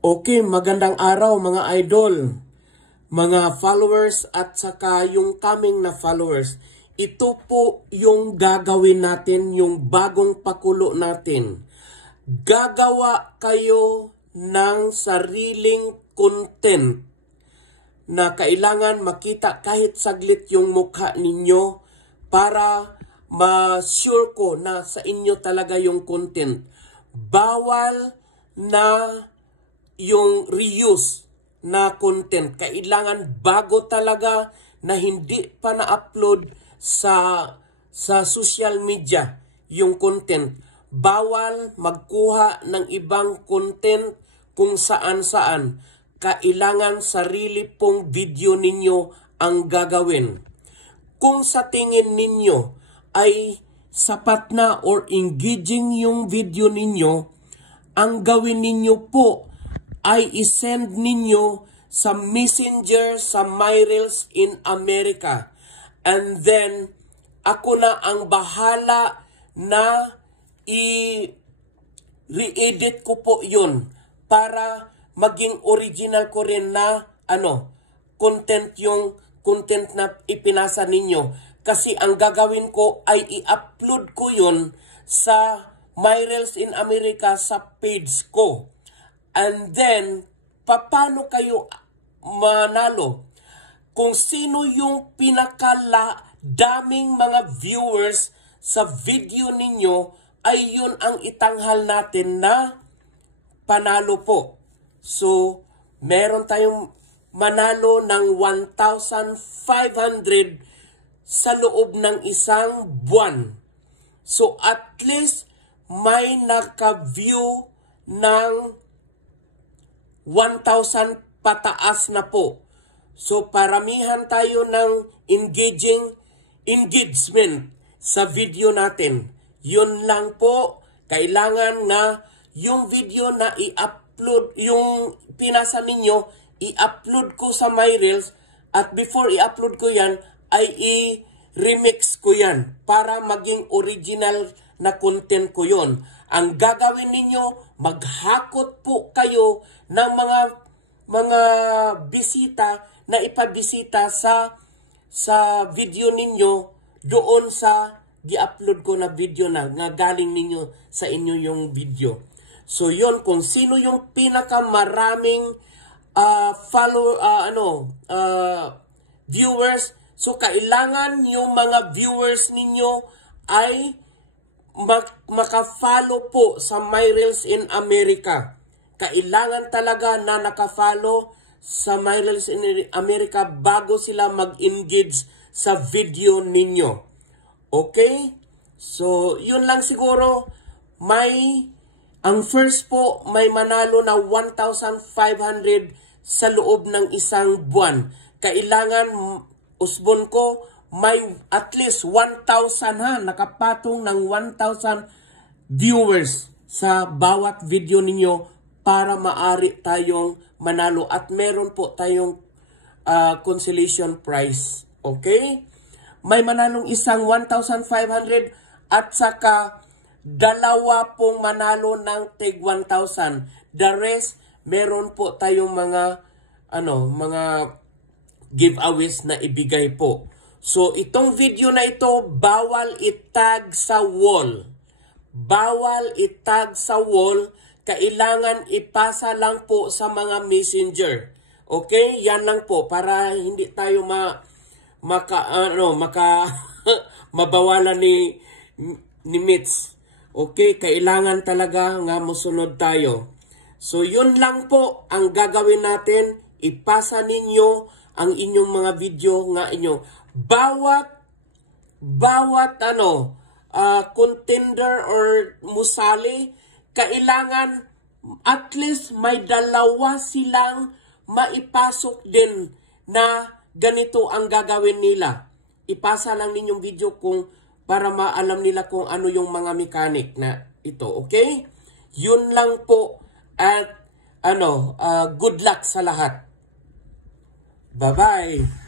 Okay, magandang araw mga idol, mga followers at saka yung coming na followers. Ito po yung gagawin natin, yung bagong pakulo natin. Gagawa kayo ng sariling content na kailangan makita kahit saglit yung mukha ninyo para ma-sure ko na sa inyo talaga yung content. Bawal na yung reuse na content. Kailangan bago talaga na hindi pa na-upload sa social media yung content. Bawal magkuha ng ibang content kung saan-saan. Kailangan sarili pong video ninyo ang gagawin. Kung sa tingin ninyo ay sapat na or engaging yung video ninyo, ang gawin ninyo po ay isend ninyo sa Messenger sa MyReels in America. And then, ako na ang bahala na i-re-edit ko po yun para maging original ko rin na content yung content na ipinasa ninyo. Kasi ang gagawin ko ay i-upload ko yun sa MyReels in America sa page ko. And then, paano kayo manalo? Kung sino yung daming mga viewers sa video ninyo, ay yun ang itanghal natin na panalo po. So, meron tayong manalo ng 1,500 sa loob ng isang buwan. So, at least may naka-view ng 1,000 pataas na po. So, paramihan tayo ng engagement sa video natin. Yun lang po. Kailangan na yung video na i-upload, yung pinasa ninyo, i-upload ko sa MyReels. At before i-upload ko yan, ay i-remix ko yan para maging original na content ko yon. Ang gagawin ninyo, maghakot po kayo ng mga bisita na ipabisita sa video ninyo doon sa di-upload ko na video na galing ninyo sa inyo yung video. So yon, kung sino yung pinakamaraming viewers, so kailangan yung mga viewers ninyo ay maka-follow po sa MyReels in America. Kailangan talaga na naka-follow sa MyReels in America bago sila mag-engage sa video ninyo. Okay? So, yun lang siguro. Ang first po, may manalo na 1,500 sa loob ng isang buwan. Kailangan, usbon ko, may at least 1,000 nakapatong ng 1,000 viewers sa bawat video ninyo para maari tayong manalo. At meron po tayong consolation prize. Okay? May manalong isang 1,500 at saka dalawa pong manalo ng tig 1,000. The rest, meron po tayong mga giveaways na ibigay po. So, itong video na ito, bawal itag sa wall. Bawal itag sa wall. Kailangan ipasa lang po sa mga messenger. Okay? Yan lang po para hindi tayo mabawalan ni Mitz. Okay? Kailangan talaga nga musunod tayo. So, yun lang po ang gagawin natin. Ipasa ninyo ang inyong mga video nga inyo. Bawat contender or musali, kailangan at least may dalawa silang maipasok din na ganito ang gagawin nila. Ipasa lang ninyong video para maalam nila kung ano yung mga mechanic na ito. Okay? Yun lang po at good luck sa lahat. Bye-bye!